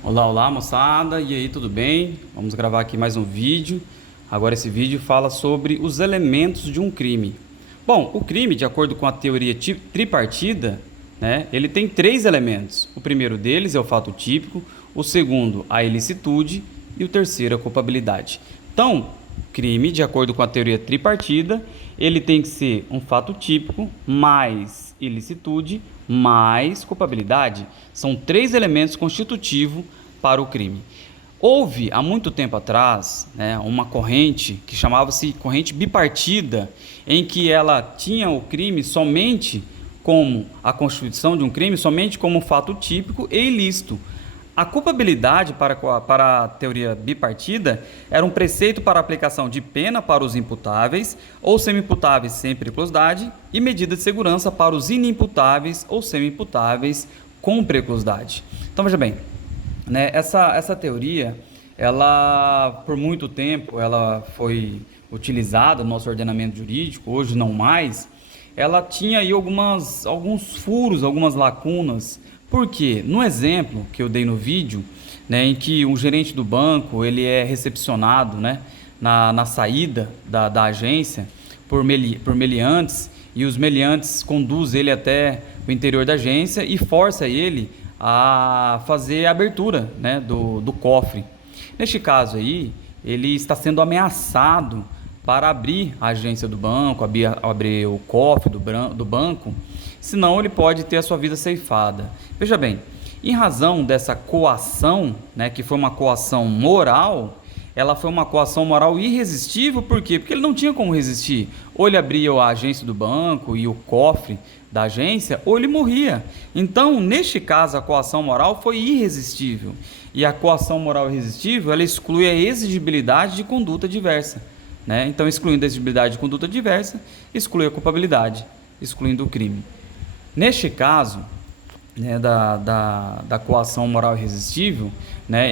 Olá, olá moçada, e aí, tudo bem? Vamos gravar aqui mais um vídeo. Agora esse vídeo fala sobre os elementos de um crime. Bom, o crime, de acordo com a teoria tripartida, ele tem três elementos. O primeiro deles é o fato típico, o segundo a ilicitude e o terceiro a culpabilidade. Então, crime, de acordo com a teoria tripartida, ele tem que ser um fato típico mais ilicitude mais culpabilidade. São três elementos constitutivos para o crime. Houve, há muito tempo atrás, uma corrente que chamava-se corrente bipartida, em que ela tinha o crime somente como a constituição de um crime, somente como um fato típico e ilícito. A culpabilidade para a teoria bipartida era um preceito para a aplicação de pena para os imputáveis ou semi-imputáveis sem periculosidade e medida de segurança para os inimputáveis ou semi-imputáveis com periculosidade. Então veja bem, essa teoria, ela por muito tempo ela foi utilizada no nosso ordenamento jurídico, hoje não mais. Ela tinha aí alguns furos, algumas lacunas. Porque no exemplo que eu dei no vídeo, em que um gerente do banco ele é recepcionado, na saída da agência por meliantes, e os meliantes conduzem ele até o interior da agência e força ele a fazer a abertura, do cofre. Neste caso aí, ele está sendo ameaçado para abrir a agência do banco, abrir o cofre do banco, senão ele pode ter a sua vida ceifada. Veja bem, em razão dessa coação, que foi uma coação moral, ela foi uma coação moral irresistível. Por quê? Porque ele não tinha como resistir. Ou ele abria a agência do banco e o cofre da agência, ou ele morria. Então, neste caso, a coação moral foi irresistível. E a coação moral irresistível, ela exclui a exigibilidade de conduta diversa. Então, excluindo a exigibilidade de conduta diversa, exclui a culpabilidade, excluindo o crime. Neste caso, da coação moral irresistível,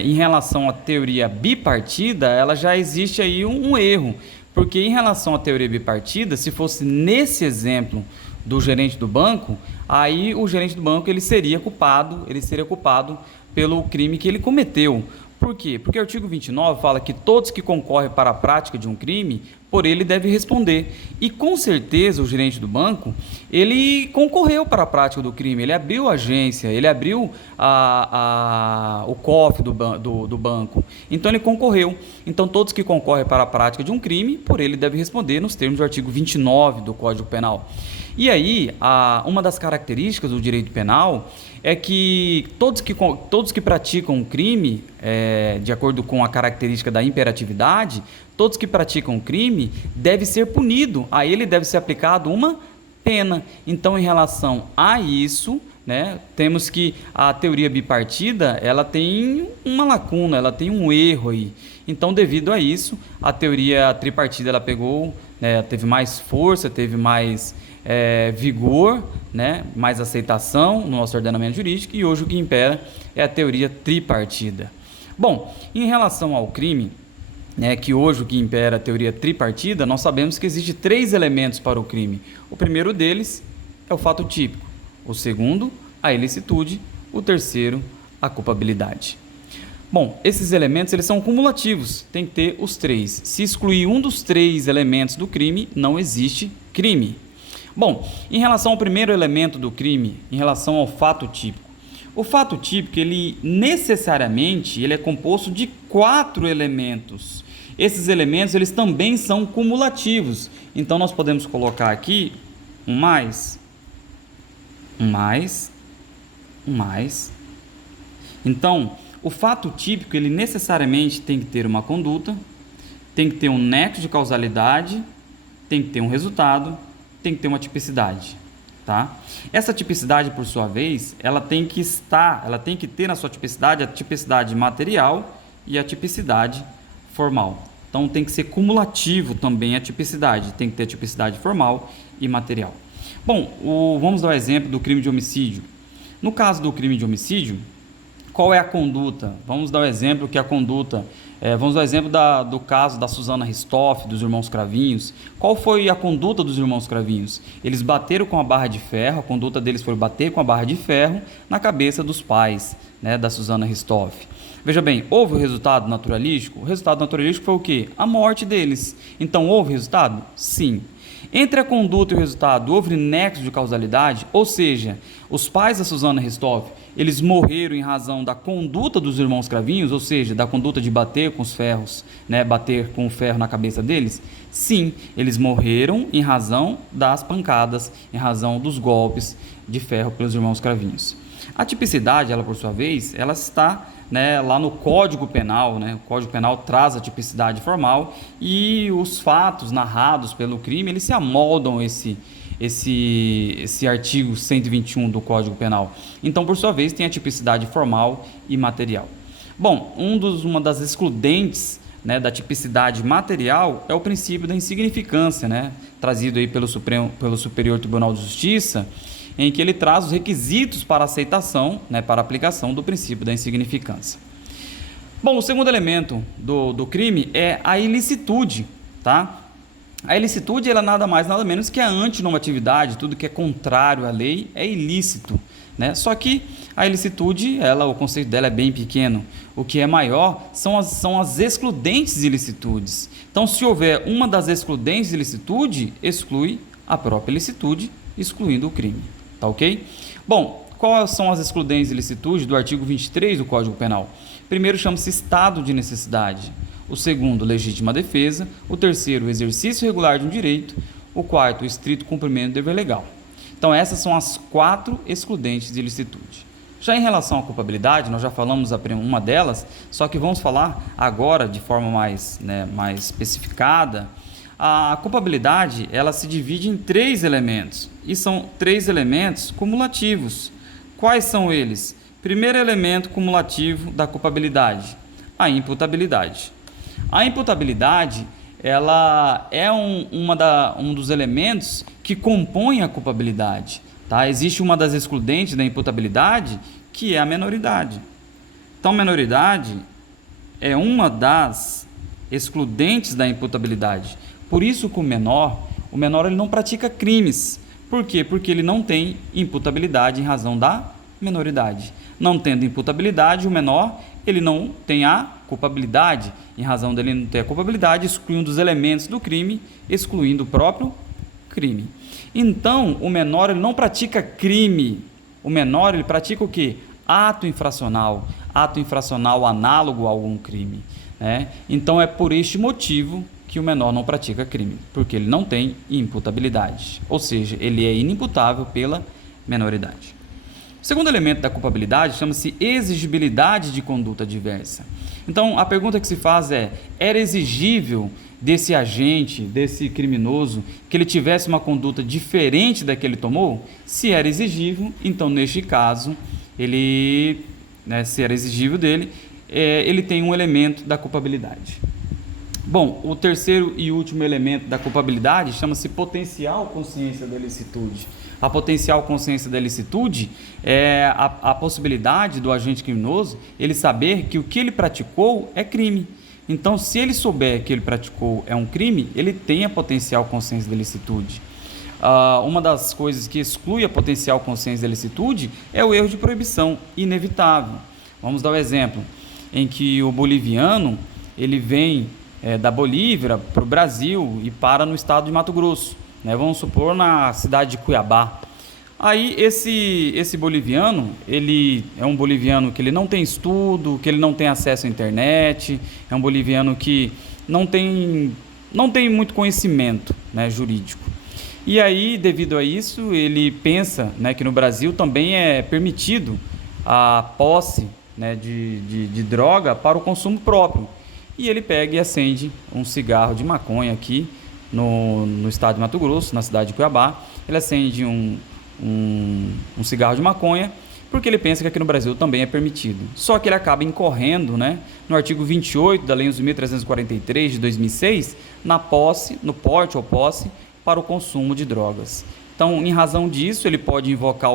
em relação à teoria bipartida, ela já existe aí um erro, porque em relação à teoria bipartida, se fosse nesse exemplo do gerente do banco, aí o gerente do banco ele seria culpado pelo crime que ele cometeu. Por quê? Porque o artigo 29 fala que todos que concorrem para a prática de um crime, por ele deve responder. E com certeza o gerente do banco, ele concorreu para a prática do crime, ele abriu a agência, ele abriu o cofre do banco, então ele concorreu. Então todos que concorrem para a prática de um crime, por ele deve responder nos termos do artigo 29 do Código Penal. E aí, uma das características do direito penal é que todos que praticam um crime, de acordo com a característica da imperatividade, todos que praticam um crime devem ser punidos, a ele deve ser aplicado uma pena. Então, em relação a isso, temos que a teoria bipartida ela tem uma lacuna, ela tem um erro aí. Então, devido a isso, a teoria tripartida ela pegou, teve mais força, teve mais vigor, mais aceitação no nosso ordenamento jurídico, e hoje o que impera é a teoria tripartida. Bom, em relação ao crime, que hoje o que impera a teoria tripartida, nós sabemos que existem três elementos para o crime. O primeiro deles é o fato típico, o segundo, a ilicitude, o terceiro, a culpabilidade. Bom, esses elementos eles são cumulativos, tem que ter os três. Se excluir um dos três elementos do crime, não existe crime. Bom, em relação ao primeiro elemento do crime, em relação ao fato típico. O fato típico, ele necessariamente ele é composto de 4 elementos. Esses elementos, eles também são cumulativos. Então, nós podemos colocar aqui um mais. Então, o fato típico, ele necessariamente tem que ter uma conduta, tem que ter um nexo de causalidade, tem que ter um resultado, tem que ter uma tipicidade, tá? Essa tipicidade, por sua vez, ela tem que ter na sua tipicidade a tipicidade material e a tipicidade formal. Então tem que ser cumulativo também a tipicidade, tem que ter a tipicidade formal e material. Bom, vamos dar o exemplo do crime de homicídio. No caso do crime de homicídio, Qual é a conduta? Vamos dar o exemplo que a conduta... vamos dar o exemplo do caso da Susana Ristoff, dos irmãos Cravinhos. Qual foi a conduta dos irmãos Cravinhos? Eles bateram com a barra de ferro, a conduta deles foi bater com a barra de ferro na cabeça dos pais, né, da Susana Ristoff. Veja bem, houve o resultado naturalístico? O resultado naturalístico foi o quê? A morte deles. Então, houve resultado? Sim. Entre a conduta e o resultado, houve nexo de causalidade? Ou seja, os pais da Susana Ristoff, eles morreram em razão da conduta dos irmãos Cravinhos, ou seja, da conduta de bater com os ferros, né, bater com o ferro na cabeça deles? Sim, eles morreram em razão das pancadas, em razão dos golpes de ferro pelos irmãos Cravinhos. A tipicidade, ela por sua vez, ela está, né, lá no Código Penal, né? O Código Penal traz a tipicidade formal e os fatos narrados pelo crime, eles se amoldam esse artigo 121 do Código Penal. Então, por sua vez, tem a tipicidade formal e material. Bom, uma das excludentes, né, da tipicidade material é o princípio da insignificância, né, trazido aí pelo Superior Tribunal de Justiça, em que ele traz os requisitos para aceitação, né, para aplicação do princípio da insignificância. Bom, o segundo elemento do crime é a ilicitude, tá? A ilicitude, ela nada mais, nada menos que a antinormatividade, tudo que é contrário à lei é ilícito, né? Só que a ilicitude, o conceito dela é bem pequeno. O que é maior são as excludentes de ilicitudes. Então, se houver uma das excludentes de ilicitude, exclui a própria ilicitude, excluindo o crime. Tá ok? Bom, quais são as excludentes de ilicitude do artigo 23 do Código Penal? Primeiro, chama-se estado de necessidade. O segundo, legítima defesa. O terceiro, exercício regular de um direito. O quarto, o estrito cumprimento do dever legal. Então, essas são as 4 excludentes de ilicitude. Já em relação à culpabilidade, nós já falamos uma delas, só que vamos falar agora de forma mais especificada. A culpabilidade, ela se divide em 3 elementos, e são 3 elementos cumulativos. Quais são eles? Primeiro elemento cumulativo da culpabilidade, a imputabilidade. A imputabilidade, ela é um dos elementos que compõem a culpabilidade. Tá? Existe uma das excludentes da imputabilidade, que é a menoridade. Então, menoridade é uma das excludentes da imputabilidade. Por isso que o menor ele não pratica crimes. Por quê? Porque ele não tem imputabilidade em razão da menoridade. Não tendo imputabilidade, o menor ele não tem a culpabilidade. Em razão dele não ter a culpabilidade, exclui um dos elementos do crime, excluindo o próprio crime. Então, o menor ele não pratica crime. O menor ele pratica o quê? Ato infracional análogo a algum crime, né? Então, é por este motivo que o menor não pratica crime, porque ele não tem imputabilidade, ou seja, ele é inimputável pela menoridade. O segundo elemento da culpabilidade chama-se exigibilidade de conduta diversa. Então, a pergunta que se faz era exigível desse agente, desse criminoso, que ele tivesse uma conduta diferente da que ele tomou? Se era exigível, então, neste caso, se era exigível dele, ele tem um elemento da culpabilidade. Bom, o terceiro e último elemento da culpabilidade chama-se potencial consciência da ilicitude. A potencial consciência da ilicitude é a possibilidade do agente criminoso ele saber que o que ele praticou é crime. Então, se ele souber que ele praticou é um crime, ele tem a potencial consciência da ilicitude. Uma das coisas que exclui a potencial consciência da ilicitude é o erro de proibição inevitável. Vamos dar um exemplo em que o boliviano ele vem da Bolívia para o Brasil e para no estado de Mato Grosso, né? Vamos supor na cidade de Cuiabá. Aí esse boliviano, ele é um boliviano que ele não tem estudo, que ele não tem acesso à internet, é um boliviano que não tem muito conhecimento, né, jurídico. E aí, devido a isso, ele pensa, né, que no Brasil também é permitido a posse, né, de droga para o consumo próprio. E ele pega e acende um cigarro de maconha aqui no estado de Mato Grosso, na cidade de Cuiabá. Ele acende um cigarro de maconha porque ele pensa que aqui no Brasil também é permitido. Só que ele acaba incorrendo, né, no artigo 28 da Lei 11.343 de 2006, no porte ou posse para o consumo de drogas. Então, em razão disso, ele pode invocar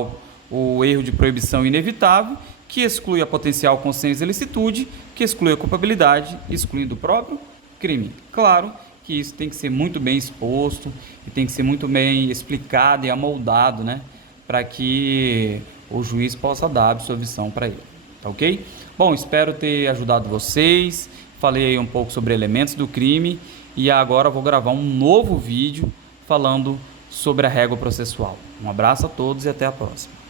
o erro de proibição inevitável, que exclui a potencial consciência de ilicitude, que exclui a culpabilidade, excluindo o próprio crime. Claro que isso tem que ser muito bem exposto e tem que ser muito bem explicado e amoldado, né, para que o juiz possa dar a absolvição para ele, tá ok? Bom, espero ter ajudado vocês, falei aí um pouco sobre elementos do crime e agora vou gravar um novo vídeo falando sobre a régua processual. Um abraço a todos e até a próxima.